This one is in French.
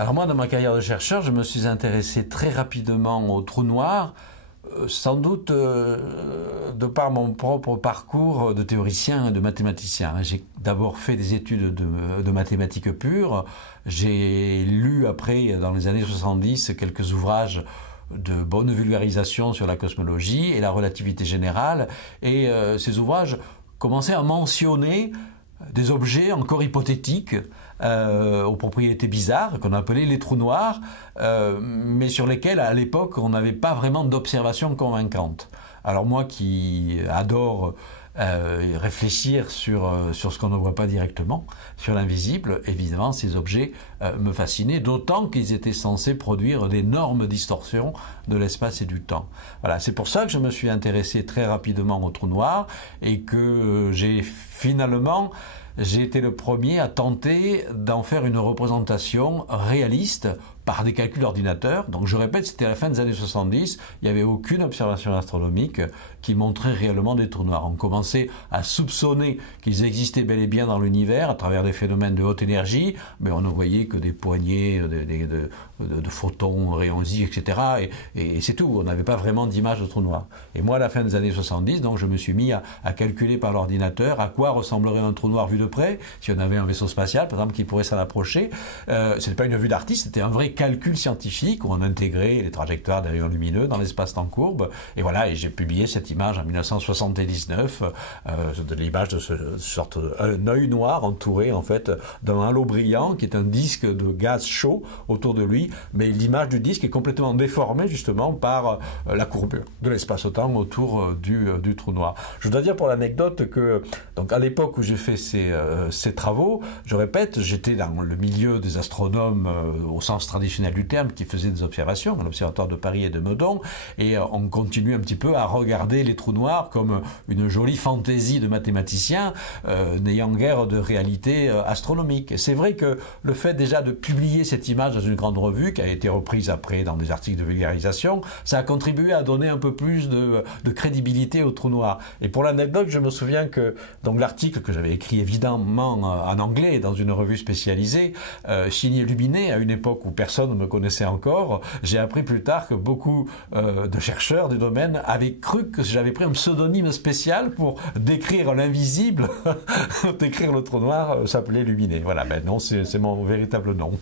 Alors moi, dans ma carrière de chercheur, je me suis intéressé très rapidement aux trous noirs, sans doute de par mon propre parcours de théoricien et de mathématicien. J'ai d'abord fait des études de mathématiques pures. J'ai lu après, dans les années 70, quelques ouvrages de bonne vulgarisation sur la cosmologie et la relativité générale. Et ces ouvrages commençaient à mentionner des objets encore hypothétiques aux propriétés bizarres qu'on appelait les trous noirs, mais sur lesquels à l'époque on n'avait pas vraiment d'observation convaincante. Alors moi qui adore réfléchir sur ce qu'on ne voit pas directement, sur l'invisible, évidemment ces objets me fascinaient, d'autant qu'ils étaient censés produire d'énormes distorsions de l'espace et du temps. Voilà, c'est pour ça que je me suis intéressé très rapidement aux trous noirs et que j'ai été le premier à tenter d'en faire une représentation réaliste par des calculs d'ordinateur. Donc je répète, c'était à la fin des années 70, il n'y avait aucune observation astronomique qui montrait réellement des trous noirs. On commençait à soupçonner qu'ils existaient bel et bien dans l'univers à travers des phénomènes de haute énergie, mais on ne voyait que des poignées de photons, rayons X, etc. Et c'est tout, on n'avait pas vraiment d'image de trous noirs. Et moi, à la fin des années 70, donc, je me suis mis à calculer par l'ordinateur à quoi ressemblerait un trou noir vu de près, si on avait un vaisseau spatial, par exemple, qui pourrait s'en approcher. Ce n'était pas une vue d'artiste, c'était un vrai calcul scientifique où on intégrait les trajectoires des rayons lumineux dans l'espace-temps courbe. Et voilà, et j'ai publié cette image en 1979, de l'image de ce sorte d'un œil noir entouré en fait d'un halo brillant qui est un disque de gaz chaud autour de lui, mais l'image du disque est complètement déformée justement par la courbure de l'espace-temps autour du trou noir. Je dois dire pour l'anecdote que donc à l'époque où j'ai fait ces travaux, je répète, j'étais dans le milieu des astronomes au sens traditionnel du terme qui faisaient des observations à l'Observatoire de Paris et de Meudon, et on continue un petit peu à regarder les trous noirs comme une jolie fantaisie de mathématiciens n'ayant guère de réalité astronomique. Et c'est vrai que le fait déjà de publier cette image dans une grande revue qui a été reprise après dans des articles de vulgarisation, ça a contribué à donner un peu plus de crédibilité aux trous noirs. Et pour l'anecdote, je me souviens que donc l'article que j'avais écrit évidemment en anglais dans une revue spécialisée, signé Luminet à une époque où personne ne me connaissait encore, j'ai appris plus tard que beaucoup de chercheurs du domaine avaient cru que j'avais pris un pseudonyme spécial pour décrire l'invisible, décrire le trou noir, s'appelait Luminet. Voilà, mais non, c'est mon véritable nom.